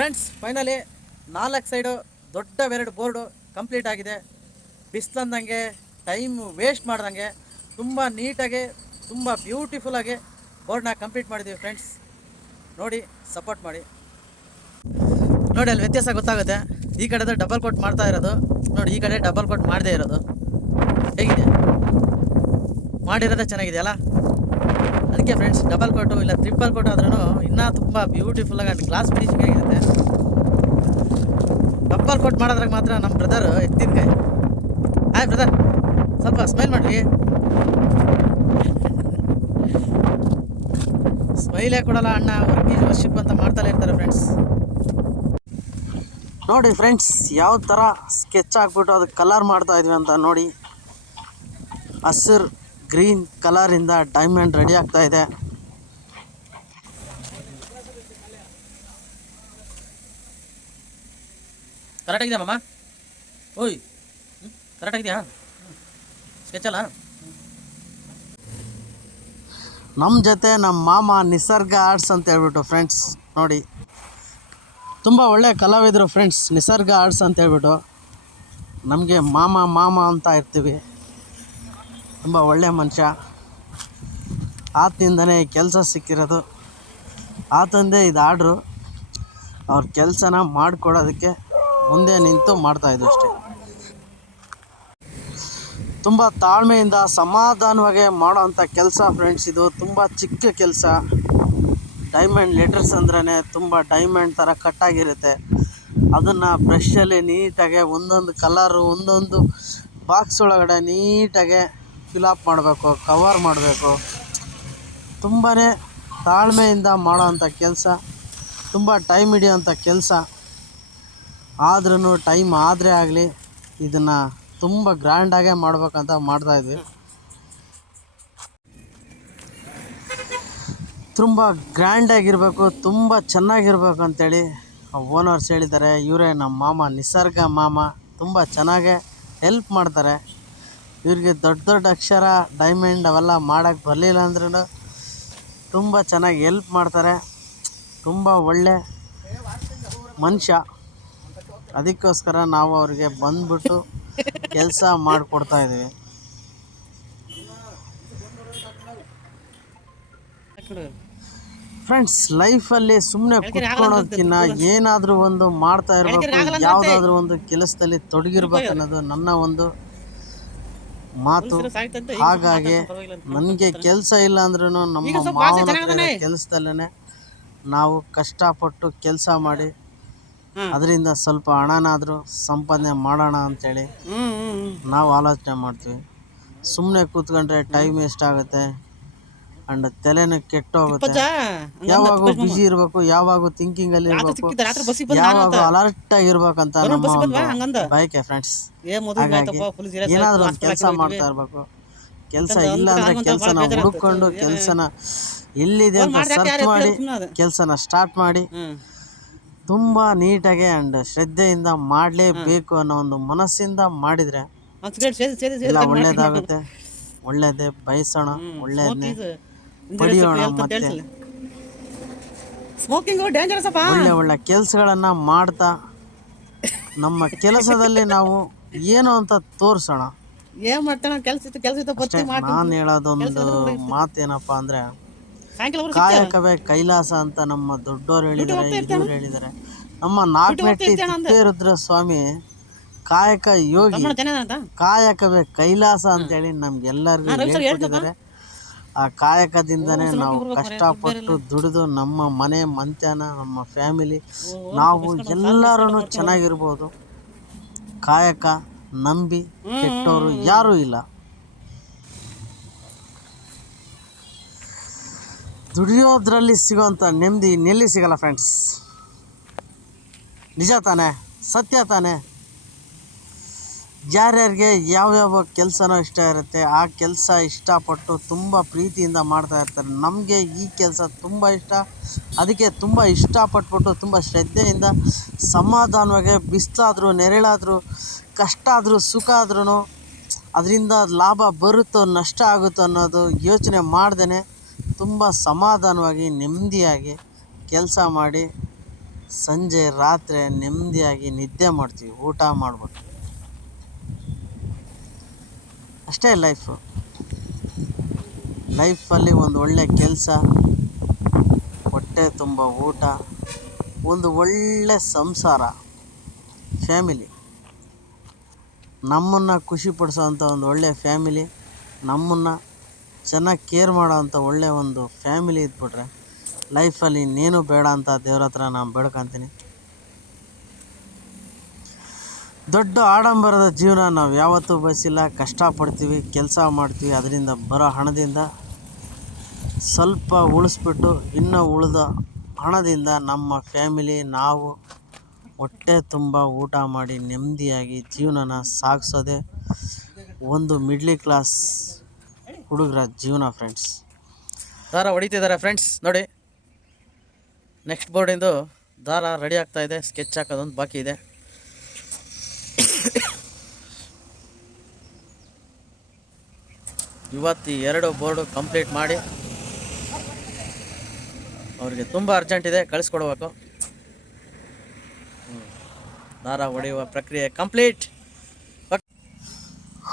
Friends, finally 4 side ದೊಡ್ಡವೆರಡು board complete ಆಗಿದೆ. ಬಿಸಿಲಂದಂಗೆ ಟೈಮ್ ವೇಸ್ಟ್ ಮಾಡ್ದಂಗೆ ತುಂಬ ನೀಟಾಗಿ ತುಂಬ ಬ್ಯೂಟಿಫುಲ್ಲಾಗಿ ಬೋರ್ಡ್ನ ಕಂಪ್ಲೀಟ್ ಮಾಡಿದ್ದೀವಿ ಫ್ರೆಂಡ್ಸ್. ನೋಡಿ, ಸಪೋರ್ಟ್ ಮಾಡಿ. ನೋಡಿ, ಅಲ್ಲಿ ವ್ಯತ್ಯಾಸ ಗೊತ್ತಾಗುತ್ತೆ. ಈ ಕಡೆ ಡಬಲ್ ಕೋಟ್ ಮಾಡ್ತಾ ಇರೋದು ನೋಡಿ, ಈ ಕಡೆ ಡಬಲ್ ಕೋಟ್ ಮಾಡದೇ ಇರೋದು ಹೇಗಿದೆ, ಮಾಡಿರೋದೇ ಚೆನ್ನಾಗಿದೆಯಲ್ಲ. ಅದಕ್ಕೆ ಫ್ರೆಂಡ್ಸ್, ಡಬಲ್ ಕೋಟು ಇಲ್ಲ ಟ್ರಿಪಲ್ ಕೋಟ್ ಆದ್ರೂ ಇನ್ನೂ ತುಂಬ ಬ್ಯೂಟಿಫುಲ್ಲಾಗಿ ಆ್ಯಂಡ್ ಗ್ಲಾಸ್ ಫಿನಿಶಿಂಗ್ ಆಗಿರುತ್ತೆ. ಡಬಲ್ ಕೋಟ್ ಮಾಡೋದ್ರಾಗ ಮಾತ್ರ ನಮ್ಮ ಬ್ರದರ್ ಎತ್ತಿದ ಕೈ. ಹಾಯ್ ಬ್ರದರ್, ಸ್ವಲ್ಪ ಸ್ಮೈಲ್ ಮಾಡಿರಿ. ಸ್ಮೈಲೇ ಕೊಡಲ್ಲ ಅಣ್ಣ, ವರ್ಕ್ ವರ್ಷಿಪ್ ಅಂತ ಮಾಡ್ತಾನೆ ಇರ್ತಾರೆ ಫ್ರೆಂಡ್ಸ್. ನೋಡಿ ಫ್ರೆಂಡ್ಸ್, ಯಾವ ಥರ ಸ್ಕೆಚ್ ಹಾಕ್ಬಿಟ್ಟು ಅದಕ್ಕೆ ಕಲರ್ ಮಾಡ್ತಾ ಇದ್ವಿ ಅಂತ ನೋಡಿ. ಹಸಿರು ಗ್ರೀನ್ ಕಲರಿಂದ ಡೈಮಂಡ್ ರೆಡಿ ಆಗ್ತಾ ಇದೆ. ಕರೆಕ್ಟಾಗಿದೆಯಾ ಮಾಮ? ಓಯ್, ಕರೆಕ್ಟಾಗಿದೆಯಾ ಸ್ಕೆಚ್ ಅಲ್ಲ? ನಮ್ಮ ಜೊತೆ ನಮ್ಮ ಮಾಮ ನಿಸರ್ಗ ಆರ್ಟ್ಸ್ ಅಂತ ಹೇಳ್ಬಿಟ್ಟು ಫ್ರೆಂಡ್ಸ್. ನೋಡಿ, ತುಂಬ ಒಳ್ಳೆ ಕಲಾವಿದರು ಫ್ರೆಂಡ್ಸ್. ನಿಸರ್ಗ ಆರ್ಟ್ಸ್ ಅಂತ ಹೇಳ್ಬಿಟ್ಟು ನಮಗೆ ಮಾಮ ಅಂತ ಇರ್ತೀವಿ. ತುಂಬ ಒಳ್ಳೆಯ ಮನುಷ್ಯ. ಆತನಿಂದನೇ ಕೆಲಸ ಸಿಕ್ಕಿರೋದು, ಆತಂದೇ ಇದು ಆರ್ಡ್ರು. ಅವ್ರ ಕೆಲಸನ ಮಾಡಿಕೊಡೋದಕ್ಕೆ ಮುಂದೆ ನಿಂತು ಮಾಡ್ತಾಯಿದ್ವಿ ಅಷ್ಟೇ. ತುಂಬ ತಾಳ್ಮೆಯಿಂದ ಸಮಾಧಾನವಾಗಿ ಮಾಡೋವಂಥ ಕೆಲಸ ಫ್ರೆಂಡ್ಸ್. ಇದು ತುಂಬ ಚಿಕ್ಕ ಕೆಲಸ. ಡೈಮಂಡ್ ಲೆಟರ್ಸ್ ಅಂದ್ರೇ ತುಂಬ ಡೈಮಂಡ್ ಥರ ಕಟ್ಟಾಗಿರುತ್ತೆ. ಅದನ್ನು ಬ್ರಷಲ್ಲಿ ನೀಟಾಗೆ ಒಂದೊಂದು ಕಲರು ಒಂದೊಂದು ಬಾಕ್ಸ್ ಒಳಗಡೆ ನೀಟಾಗೆ ಫಿಲಪ್ ಮಾಡಬೇಕು, ಕವರ್ ಮಾಡಬೇಕು. ತುಂಬಾ ತಾಳ್ಮೆಯಿಂದ ಮಾಡೋವಂಥ ಕೆಲಸ, ತುಂಬ ಟೈಮ್ ಹಿಡಿಯೋಂಥ ಕೆಲಸ. ಆದ್ರೂ ಟೈಮ್ ಆದರೆ ಆಗಲಿ ಇದನ್ನು ತುಂಬ ಗ್ರ್ಯಾಂಡಾಗೇ ಮಾಡ್ಬೇಕಂತ ಮಾಡ್ತಾಯಿದ್ವಿ. ತುಂಬ ಗ್ರ್ಯಾಂಡಾಗಿರಬೇಕು, ತುಂಬ ಚೆನ್ನಾಗಿರ್ಬೇಕು ಅಂಥೇಳಿ ಓನರ್ಸ್ ಹೇಳಿದ್ದಾರೆ. ಇವರೇ ನಮ್ಮ ಮಾಮ, ನಿಸರ್ಗ ಮಾಮ. ತುಂಬ ಚೆನ್ನಾಗೇ ಹೆಲ್ಪ್ ಮಾಡ್ತಾರೆ. ಇವ್ರಿಗೆ ದೊಡ್ಡ ದೊಡ್ಡ ಅಕ್ಷರ ಡೈಮಂಡ್ ಅವೆಲ್ಲ ಮಾಡೋಕ್ಕೆ ಬರಲಿಲ್ಲ ಅಂದ್ರೂ ತುಂಬ ಚೆನ್ನಾಗಿ ಹೆಲ್ಪ್ ಮಾಡ್ತಾರೆ. ತುಂಬ ಒಳ್ಳೆ ಮನುಷ್ಯ. ಅದಕ್ಕೋಸ್ಕರ ನಾವು ಅವ್ರಿಗೆ ಬಂದ್ಬಿಟ್ಟು ಕೆಲಸ ಮಾಡಿಕೊಡ್ತಾಯಿದ್ದೀವಿ. ಫ್ರೆಂಡ್ಸ್, ಲೈಫಲ್ಲಿ ಸುಮ್ಮನೆ ಕುತ್ಕೊಳ್ಳೋದಕ್ಕಿಂತ ಏನಾದರೂ ಒಂದು ಮಾಡ್ತಾ ಇರಬೇಕು, ಯಾವುದಾದ್ರೂ ಒಂದು ಕೆಲಸದಲ್ಲಿ ತೊಡಗಿರ್ಬೇಕು ಅನ್ನೋದು ನನ್ನ ಒಂದು ಮಾತು. ಹಾಗಾಗಿ ನನಗೆ ಕೆಲಸ ಇಲ್ಲ ಅಂದ್ರೂ ನಮ್ಮ ಮಾವನ ಕೆಲಸದಲ್ಲೇ ನಾವು ಕಷ್ಟಪಟ್ಟು ಕೆಲಸ ಮಾಡಿ ಅದರಿಂದ ಸ್ವಲ್ಪ ಹಣನಾದರೂ ಸಂಪಾದನೆ ಮಾಡೋಣ ಅಂಥೇಳಿ ನಾವು ಆಲೋಚನೆ ಮಾಡ್ತೀವಿ. ಸುಮ್ಮನೆ ಕೂತ್ಕೊಂಡ್ರೆ ಟೈಮ್ ವೇಸ್ಟ್ ಆಗುತ್ತೆ ಆ್ಯಂಡ್ ತಲೆನೂ ಕೆಟ್ಟೋಗುತ್ತೆ. ಯಾವಾಗೂ ಬ್ಯುಸಿ ಇರಬೇಕು, ಯಾವಾಗೂ ಥಿಂಕಿಂಗಲ್ಲಿ ಇರಬೇಕು, ಯಾವಾಗ ಅಲರ್ಟ್ ಆಗಿರ್ಬೇಕಂತ ನಮ್ಮ ಬಯಕೆ ಫ್ರೆಂಡ್ಸ್. ಹಾಗಾಗಿ ಏನಾದರೂ ಒಂದು ಕೆಲಸ ಮಾಡ್ತಾ ಇರಬೇಕು. ಕೆಲಸ ಇಲ್ಲ ಅಂದರೆ ಕೆಲಸನ ಹುಡುಕೊಂಡು ಕೆಲಸನ ಎಲ್ಲಿದೆ ಅಂತ ಸರ್ಚ್ ಮಾಡಿ ಕೆಲಸನ ಸ್ಟಾರ್ಟ್ ಮಾಡಿ ತುಂಬ ನೀಟಾಗಿ ಆ್ಯಂಡ್ ಶ್ರದ್ಧೆಯಿಂದ ಮಾಡಲೇಬೇಕು ಅನ್ನೋ ಒಂದು ಮನಸ್ಸಿಂದ ಮಾಡಿದರೆ ಎಲ್ಲ ಒಳ್ಳೆಯದಾಗುತ್ತೆ. ಒಳ್ಳೆಯದೇ ಬಯಸೋಣ, ಒಳ್ಳೆಯದನ್ನೇ ಪಡೆಯೋಣ. ಮತ್ತೆ ಒಳ್ಳೆ ಒಳ್ಳೆ ಕೆಲಸಗಳನ್ನು ಮಾಡ್ತಾ ನಮ್ಮ ಕೆಲಸದಲ್ಲಿ ನಾವು ಏನು ಅಂತ ತೋರಿಸೋಣ. ನಾನು ಹೇಳೋದೊಂದು ಮಾತೇನಪ್ಪ ಅಂದರೆ, ಕಾಯಕವೇ ಕೈಲಾಸ ಅಂತ ನಮ್ಮ ದೊಡ್ಡೋರು ಹೇಳಿದ್ದಾರೆ, ಹಿರಿಯರು ಹೇಳಿದ್ದಾರೆ. ನಮ್ಮ ನಾಗನಟ್ಟಿ ತಿಪ್ಪೇರುದ್ರ ಸ್ವಾಮಿ ಕಾಯಕ ಯೋಗಿ, ಕಾಯಕವೇ ಕೈಲಾಸ ಅಂತೇಳಿ ನಮ್ಗೆಲ್ಲರಿಗೂ ಹೇಳ್ಕೊಟ್ಟಿದ್ದಾರೆ. ಆ ಕಾಯಕದಿಂದನೇ ನಾವು ಕಷ್ಟಪಟ್ಟು ದುಡಿದು ನಮ್ಮ ಮನೆ ಮಂತ್ಯಾನ, ನಮ್ಮ ಫ್ಯಾಮಿಲಿ, ನಾವು ಎಲ್ಲರೂ ಚೆನ್ನಾಗಿರ್ಬೋದು. ಕಾಯಕ ನಂಬಿ ಕೆಟ್ಟವರು ಯಾರೂ ಇಲ್ಲ. ದುಡಿಯೋದ್ರಲ್ಲಿ ಸಿಗೋಂಥ ನೆಮ್ಮದಿ ಇನ್ನೆಲ್ಲಿ ಸಿಗಲ್ಲ ಫ್ರೆಂಡ್ಸ್. ನಿಜ ತಾನೇ, ಸತ್ಯ ತಾನೇ. ಯಾರ್ಯಾರಿಗೆ ಯಾವ್ಯಾವ ಕೆಲಸನೋ ಇಷ್ಟ ಇರುತ್ತೆ, ಆ ಕೆಲಸ ಇಷ್ಟಪಟ್ಟು ತುಂಬ ಪ್ರೀತಿಯಿಂದ ಮಾಡ್ತಾ ಇರ್ತಾರೆ. ನಮಗೆ ಈ ಕೆಲಸ ತುಂಬ ಇಷ್ಟ, ಅದಕ್ಕೆ ತುಂಬ ಇಷ್ಟಪಟ್ಬಿಟ್ಟು ತುಂಬ ಶ್ರದ್ಧೆಯಿಂದ ಸಮಾಧಾನವಾಗಿ ಬಿಸಿಲಾದರೂ ನೆರಳಾದರೂ ಕಷ್ಟ ಆದರೂ ಸುಖ ಆದ್ರೂ ಅದರಿಂದ ಲಾಭ ಬರುತ್ತೋ ನಷ್ಟ ಆಗುತ್ತೋ ಅನ್ನೋದು ಯೋಚನೆ ಮಾಡ್ದೇ ತುಂಬ ಸಮಾಧಾನವಾಗಿ ನೆಮ್ಮದಿಯಾಗಿ ಕೆಲಸ ಮಾಡಿ ಸಂಜೆ ರಾತ್ರಿ ನೆಮ್ಮದಿಯಾಗಿ ನಿದ್ದೆ ಮಾಡ್ತೀವಿ ಊಟ ಮಾಡ್ಬಿಟ್ಟು. ಅಷ್ಟೇ ಲೈಫಲ್ಲಿ ಒಂದು ಒಳ್ಳೆ ಕೆಲಸ, ಹೊಟ್ಟೆ ತುಂಬ ಊಟ, ಒಂದು ಒಳ್ಳೆ ಸಂಸಾರ, ಫ್ಯಾಮಿಲಿ, ನಮ್ಮನ್ನು ಖುಷಿ ಪಡಿಸೋವಂಥ ಒಂದು ಒಳ್ಳೆ ಫ್ಯಾಮಿಲಿ, ನಮ್ಮನ್ನು ಚೆನ್ನಾಗಿ ಕೇರ್ ಮಾಡೋವಂಥ ಒಳ್ಳೆ ಒಂದು ಫ್ಯಾಮಿಲಿ ಇದ್ಬಿಟ್ರೆ ಲೈಫಲ್ಲಿ ಇನ್ನೇನು ಬೇಡ ಅಂತ ದೇವ್ರ ಹತ್ರ ನಾನು ಬೇಡ್ಕೊತೀನಿ. ದೊಡ್ಡ ಆಡಂಬರದ ಜೀವನ ನಾವು ಯಾವತ್ತೂ ಬಯಸಿಲ್ಲ. ಕಷ್ಟಪಡ್ತೀವಿ, ಕೆಲಸ ಮಾಡ್ತೀವಿ, ಅದರಿಂದ ಬರೋ ಹಣದಿಂದ ಸ್ವಲ್ಪ ಉಳಿಸ್ಬಿಟ್ಟು ಇನ್ನು ಉಳಿದ ಹಣದಿಂದ ನಮ್ಮ ಫ್ಯಾಮಿಲಿ ನಾವು ಹೊಟ್ಟೆ ತುಂಬ ಊಟ ಮಾಡಿ ನೆಮ್ಮದಿಯಾಗಿ ಜೀವನನ ಸಾಗಿಸೋದೇ ಒಂದು ಮಿಡ್ಲ್ ಕ್ಲಾಸ್ ಹುಡುಗರ ಜೀವನ ಫ್ರೆಂಡ್ಸ್. ದಾರ ಹೊಡಿತಿದ್ದಾರೆ ಫ್ರೆಂಡ್ಸ್ ನೋಡಿ. ನೆಕ್ಸ್ಟ್ ಬೋರ್ಡಿಂದು ದಾರ ರೆಡಿ ಆಗ್ತಾ ಇದೆ. ಸ್ಕೆಚ್ ಹಾಕೋದೊಂದು ಬಾಕಿ ಇದೆ. ಇವತ್ತು 2 ಬೋರ್ಡು ಕಂಪ್ಲೀಟ್ ಮಾಡಿ ಅವ್ರಿಗೆ ತುಂಬ ಅರ್ಜೆಂಟ್ ಇದೆ, ಕಳಿಸ್ಕೊಡ್ಬೇಕು. ದಾರ ಹೊಡೆಯುವ ಪ್ರಕ್ರಿಯೆ ಕಂಪ್ಲೀಟ್.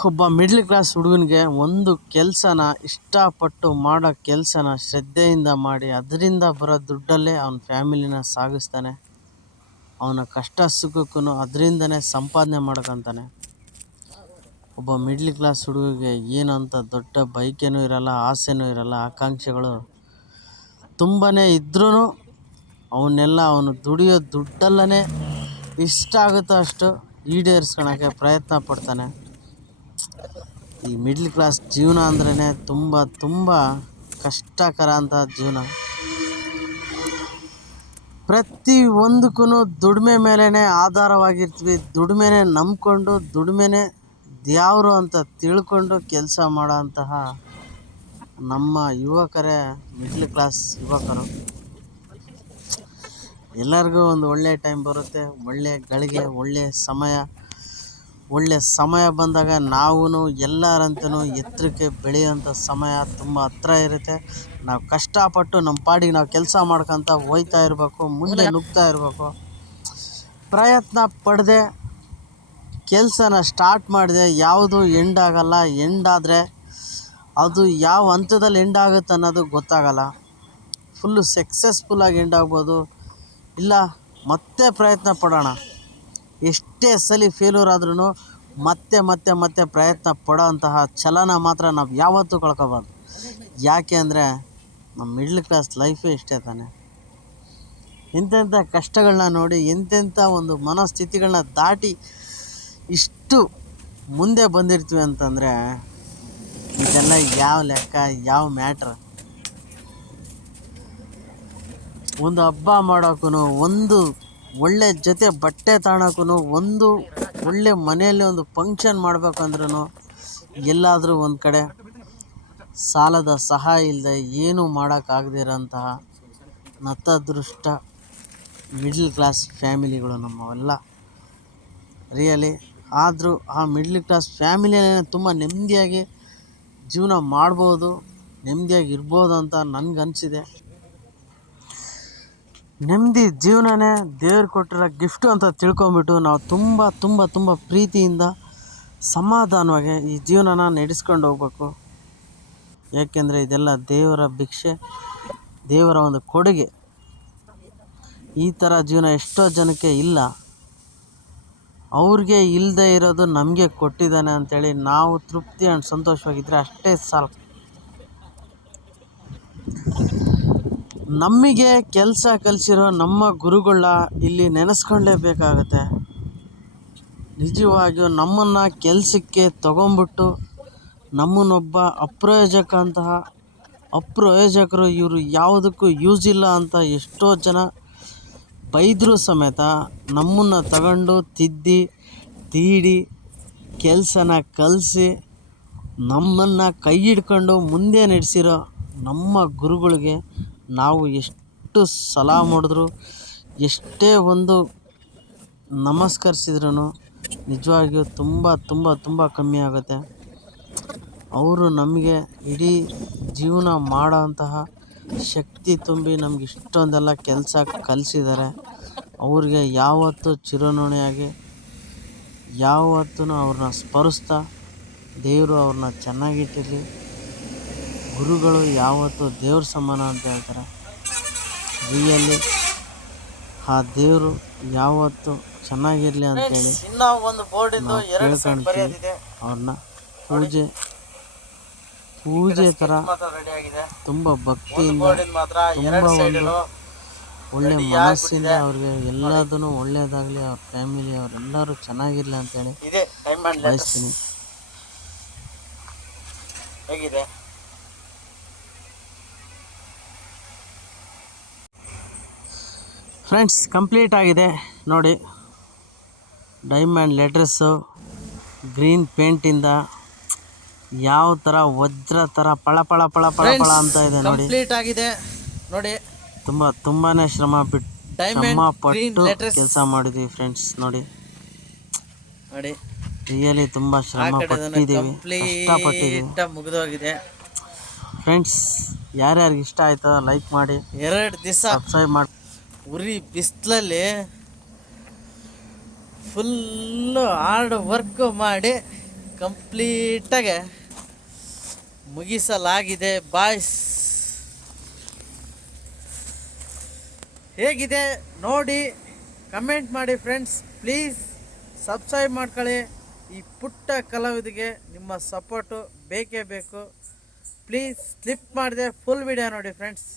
ಒಬ್ಬ ಮಿಡ್ಲ್ ಕ್ಲಾಸ್ ಹುಡುಗನಿಗೆ ಒಂದು ಕೆಲಸನ ಇಷ್ಟಪಟ್ಟು ಮಾಡೋ ಕೆಲಸನ ಶ್ರದ್ಧೆಯಿಂದ ಮಾಡಿ ಅದರಿಂದ ಬರೋ ದುಡ್ಡಲ್ಲೇ ಅವನ ಫ್ಯಾಮಿಲಿನ ಸಾಗಿಸ್ತಾನೆ. ಅವನ ಕಷ್ಟ ಸುಖಕ್ಕೂ ಅದರಿಂದನೇ ಸಂಪಾದನೆ ಮಾಡ್ಕೊತಾನೆ. ಒಬ್ಬ ಮಿಡ್ಲ್ ಕ್ಲಾಸ್ ಹುಡುಗಿಗೆ ಏನಂತ ದೊಡ್ಡ ಬೈಕೇನೂ ಇರಲ್ಲ, ಆಸೆನೂ ಇರಲ್ಲ, ಆಕಾಂಕ್ಷೆಗಳು ತುಂಬಾ ಇದ್ರೂ ಅವನ್ನೆಲ್ಲ ಅವನು ದುಡಿಯೋ ದುಡ್ಡಲ್ಲೇ ಇಷ್ಟ ಆಗುತ್ತೋ ಅಷ್ಟು ಈಡೇರಿಸ್ಕೊಳಕ್ಕೆ ಪ್ರಯತ್ನ ಪಡ್ತಾನೆ. ಈ ಮಿಡ್ಲ್ ಕ್ಲಾಸ್ ಜೀವನ ಅಂದ್ರೇ ತುಂಬ ಕಷ್ಟಕರ ಅಂತ ಜೀವನ. ಪ್ರತಿ ಒಂದಕ್ಕೂ ದುಡಿಮೆ ಮೇಲೇ ಆಧಾರವಾಗಿರ್ತೀವಿ. ದುಡಿಮೆನೇ ನಂಬ್ಕೊಂಡು ದುಡಿಮೆನೇ ದ್ಯಾವರು ಅಂತ ತಿಳ್ಕೊಂಡು ಕೆಲಸ ಮಾಡೋಂತಹ ನಮ್ಮ ಯುವಕರೇ ಮಿಡ್ಲ್ ಕ್ಲಾಸ್ ಯುವಕರು. ಎಲ್ಲರಿಗೂ ಒಂದು ಒಳ್ಳೆಯ ಟೈಮ್ ಬರುತ್ತೆ, ಒಳ್ಳೆಯ ಗಳಿಗೆ, ಒಳ್ಳೆಯ ಸಮಯ ಬಂದಾಗ ನಾವು ಎಲ್ಲರಂತೂ ಎತ್ತರಕ್ಕೆ ಬೆಳೆಯೋಂಥ ಸಮಯ ತುಂಬ ಹತ್ರ ಇರುತ್ತೆ. ನಾವು ಕಷ್ಟಪಟ್ಟು ನಮ್ಮ ಪಾಡಿಗೆ ನಾವು ಕೆಲಸ ಮಾಡ್ಕೊತ ಹೋಯ್ತಾ ಇರಬೇಕು, ಮುಂದೆ ನುಗ್ತಾ ಇರಬೇಕು. ಪ್ರಯತ್ನ ಪಡದೆ ಕೆಲಸನ ಸ್ಟಾರ್ಟ್ ಮಾಡಿದೆ ಯಾವುದು ಎಂಡ್ ಆಗಲ್ಲ. ಎಂಡಾದರೆ ಅದು ಯಾವ ಹಂತದಲ್ಲಿ ಎಂಡ್ ಆಗುತ್ತೆ ಅನ್ನೋದು ಗೊತ್ತಾಗಲ್ಲ. ಫುಲ್ಲು ಸಕ್ಸಸ್ಫುಲ್ಲಾಗಿ ಎಂಡ್ ಆಗ್ಬೋದು, ಇಲ್ಲ ಮತ್ತೆ ಪ್ರಯತ್ನ ಪಡೋಣ. ಎಷ್ಟೇ ಸಲ ಫೇಲ್ಯೂರ್ ಆದ್ರೂ ಮತ್ತೆ ಪ್ರಯತ್ನ ಪಡೋಂತಹ ಛಲನ ಮಾತ್ರ ನಾವು ಯಾವತ್ತೂ ಕಳ್ಕೊಬಾರ್ದು. ಯಾಕೆ ಅಂದರೆ ನಮ್ಮ ಮಿಡ್ಲ್ ಕ್ಲಾಸ್ ಲೈಫೇ ಇಷ್ಟೇ ತಾನೆ. ಎಂತೆಂಥ ಕಷ್ಟಗಳನ್ನ ನೋಡಿ, ಎಂತೆಂಥ ಒಂದು ಮನಸ್ಥಿತಿಗಳನ್ನ ದಾಟಿ ಇಷ್ಟು ಮುಂದೆ ಬಂದಿರ್ತೀವಿ ಅಂತಂದರೆ ಇದೆಲ್ಲ ಯಾವ ಲೆಕ್ಕ, ಯಾವ ಮ್ಯಾಟ್ರ್. ಒಂದು ಹಬ್ಬ ಮಾಡೋಕ್ಕೂ, ಒಂದು ಒಳ್ಳೆ ಜೊತೆ ಬಟ್ಟೆ ತಗೊಳಕ್ಕೂ, ಒಂದು ಒಳ್ಳೆ ಮನೆಯಲ್ಲಿ ಒಂದು ಫಂಕ್ಷನ್ ಮಾಡ್ಬೇಕಂದ್ರೂ ಎಲ್ಲಾದರೂ ಒಂದು ಕಡೆ ಸಾಲದ ಸಹಾಯ ಇಲ್ಲದೆ ಏನೂ ಮಾಡೋಕ್ಕಾಗದಿರೋಂತಹ ನತದೃಷ್ಟ ಮಿಡ್ಲ್ ಕ್ಲಾಸ್ ಫ್ಯಾಮಿಲಿಗಳು ನಮ್ಮವೆಲ್ಲ ರಿಯಲಿ. ಆದರೂ ಆ ಮಿಡ್ಲ್ ಕ್ಲಾಸ್ ಫ್ಯಾಮಿಲಿಯೇ ತುಂಬ ನೆಮ್ಮದಿಯಾಗಿ ಜೀವನ ಮಾಡ್ಬೋದು, ನೆಮ್ಮದಿಯಾಗಿ ಇರ್ಬೋದು ಅಂತ ನನಗನ್ಸಿದೆ. ನೆಮ್ಮದಿ ಜೀವನನೇ ದೇವ್ರು ಕೊಟ್ಟಿರೋ ಗಿಫ್ಟು ಅಂತ ತಿಳ್ಕೊಂಬಿಟ್ಟು ನಾವು ತುಂಬ ಪ್ರೀತಿಯಿಂದ ಸಮಾಧಾನವಾಗಿ ಈ ಜೀವನನ ನಡೆಸ್ಕೊಂಡು ಹೋಗ್ಬೇಕು. ಏಕೆಂದರೆ ಇದೆಲ್ಲ ದೇವರ ಭಿಕ್ಷೆ, ದೇವರ ಒಂದು ಕೊಡುಗೆ. ಈ ಥರ ಜೀವನ ಎಷ್ಟೋ ಜನಕ್ಕೆ ಇಲ್ಲ, ಅವ್ರಿಗೆ ಇಲ್ಲದೆ ಇರೋದು ನಮಗೆ ಕೊಟ್ಟಿದ್ದಾನೆ ಅಂಥೇಳಿ ನಾವು ತೃಪ್ತಿ ಆ್ಯಂಡ್ ಸಂತೋಷವಾಗಿದ್ದರೆ ಅಷ್ಟೇ ಸಾಕು. ನಮಗೆ ಕೆಲಸ ಕಲಿಸಿರೋ ನಮ್ಮ ಗುರುಗಳನ್ನ ಇಲ್ಲಿ ನೆನೆಸ್ಕೊಳ್ಳೇಬೇಕಾಗತ್ತೆ. ನಿಜವಾಗಿಯೂ ನಮ್ಮನ್ನು ಕೆಲಸಕ್ಕೆ ತಗೊಂಬಿಟ್ಟು ನಮ್ಮನ್ನೊಬ್ಬ ಅಪ್ರಯೋಜಕರು, ಇವರು ಯಾವುದಕ್ಕೂ ಯೂಸ್ ಇಲ್ಲ ಅಂತ ಎಷ್ಟೋ ಜನ ಬೈದರೂ ಸಮೇತ ನಮ್ಮನ್ನು ತಗೊಂಡು ತಿದ್ದಿ ತೀಡಿ ಕೆಲಸನ ಕಲಿಸಿ ನಮ್ಮನ್ನು ಕೈ ಹಿಡ್ಕೊಂಡು ಮುಂದೆ ನಡೆಸಿರೋ ನಮ್ಮ ಗುರುಗಳಿಗೆ ನಾವು ಎಷ್ಟು ಸಲ ಮಾಡಿದ್ರು, ಎಷ್ಟೇ ಒಂದು ನಮಸ್ಕರಿಸಿದ್ರೂ ನಿಜವಾಗಿಯೂ ತುಂಬ ಕಮ್ಮಿ ಆಗುತ್ತೆ. ಅವರು ನಮಗೆ ಇಡೀ ಜೀವನ ಮಾಡೋಂತಹ ಶಕ್ತಿ ತುಂಬಿ ನಮ್ಗೆ ಇಷ್ಟೊಂದೆಲ್ಲ ಕೆಲಸ ಕಲಿಸಿದ್ದಾರೆ. ಅವ್ರಿಗೆ ಯಾವತ್ತೂ ಚಿರಋಣಿಯಾಗಿ ಯಾವತ್ತೂ ಅವ್ರನ್ನ ಸ್ಮರಿಸ್ತಾ ದೇವರು ಅವ್ರನ್ನ ಚೆನ್ನಾಗಿಟ್ಟಿರಲಿ. ಗುರುಗಳು ಯಾವತ್ತೂ ದೇವ್ರ ಸಮಾನ ಅಂತ ಹೇಳ್ತಾರೆ. ರಿಯಲಿ ಆ ದೇವರು ಯಾವತ್ತು ಚೆನ್ನಾಗಿರಲಿ ಅಂತೇಳಿ ನಾವು ಕೇಳ್ಕೊಳ್ತೀವಿ. ಅವ್ರನ್ನ ಪೂಜೆ ಥರ ತುಂಬ ಭಕ್ತಿಯಿಂದ ತುಂಬ ಒಂದು ಒಳ್ಳೆ ಮನಸ್ಸಿಂದ ಅವ್ರಿಗೆ ಎಲ್ಲದೂ ಒಳ್ಳೆಯದಾಗಲಿ, ಅವ್ರ ಫ್ಯಾಮಿಲಿ ಅವರೆಲ್ಲರೂ ಚೆನ್ನಾಗಿರಲಿ ಅಂತೇಳಿ ಬಯಸ್ತೀನಿ. ಹೇಗಿದೆ ಫ್ರೆಂಡ್ಸ್? ಕಂಪ್ಲೀಟ್ ಆಗಿದೆ ನೋಡಿ. ಡೈಮಂಡ್ ಲೆಟರ್ಸು ಗ್ರೀನ್ ಪೇಂಟಿಂದ ಯಾವ ಥರ ವಜ್ರ ಥರ ಪಳ ಪಳ ಪಳ ಪಳ ಪಳ ಅಂತ ಇದೆ ನೋಡಿ. ಕಂಪ್ಲೀಟ್ ಆಗಿದೆ ನೋಡಿ. ತುಂಬಾ ಶ್ರಮ ಪಟ್ಟು ಕೆಲಸ ಮಾಡಿದ್ವಿ ಫ್ರೆಂಡ್ಸ್. ನೋಡಿ ರಿಯಲಿ ತುಂಬ ಶ್ರಮ ಪಟ್ಟಿದ್ದೀವಿ, ಕಷ್ಟಪಟ್ಟಿದ್ದೀವಿ. ಮುಗಿದೋಗಿದೆ ಫ್ರೆಂಡ್ಸ್. ಯಾರ್ಯಾರಿಗೆ ಇಷ್ಟ ಆಯ್ತೋ ಲೈಕ್ ಮಾಡಿ, 2 ದಿವಸ ಸಬ್ಸ್ಕ್ರೈಬ್ ಮಾಡಿ. ಉರಿ ಬಿಸಿಲಲ್ಲಿ ಫುಲ್ಲು ಹಾರ್ಡ್ ವರ್ಕ್ ಮಾಡಿ ಕಂಪ್ಲೀಟಾಗಿ ಮುಗಿಸಲಾಗಿದೆ ಬಾಯ್ಸ್. ಹೇಗಿದೆ ನೋಡಿ, ಕಮೆಂಟ್ ಮಾಡಿ ಫ್ರೆಂಡ್ಸ್. ಪ್ಲೀಸ್ ಸಬ್ಸ್ಕ್ರೈಬ್ ಮಾಡ್ಕೊಳ್ಳಿ. ಈ ಪುಟ್ಟ ಕಲಾವಿದಿಗೆ ನಿಮ್ಮ ಸಪೋರ್ಟು ಬೇಕೇ ಬೇಕು. ಪ್ಲೀಸ್ ಸ್ಲಿಪ್ ಮಾಡಿದೆ ಫುಲ್ ವಿಡಿಯೋ ನೋಡಿ ಫ್ರೆಂಡ್ಸ್.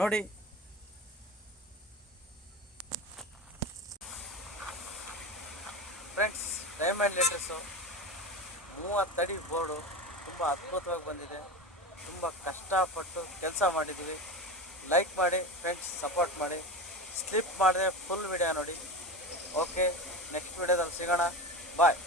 ನೋಡಿ ಫ್ರೆಂಡ್ಸ್, ಡೈಮಂಡ್ ಲೆಟರ್ಸು 30 ಅಡಿ ಬೋರ್ಡು ತುಂಬ ಅದ್ಭುತವಾಗಿ ಬಂದಿದೆ. ತುಂಬ ಕಷ್ಟಪಟ್ಟು ಕೆಲಸ ಮಾಡಿದ್ದೀವಿ. ಲೈಕ್ ಮಾಡಿ ಫ್ರೆಂಡ್ಸ್, ಸಪೋರ್ಟ್ ಮಾಡಿ. ಸ್ಲಿಪ್ ಮಾಡಿದೆ ಫುಲ್ ವಿಡಿಯೋ ನೋಡಿ. ಓಕೆ, ನೆಕ್ಸ್ಟ್ ವಿಡಿಯೋದಲ್ಲಿ ಸಿಗೋಣ. ಬಾಯ್.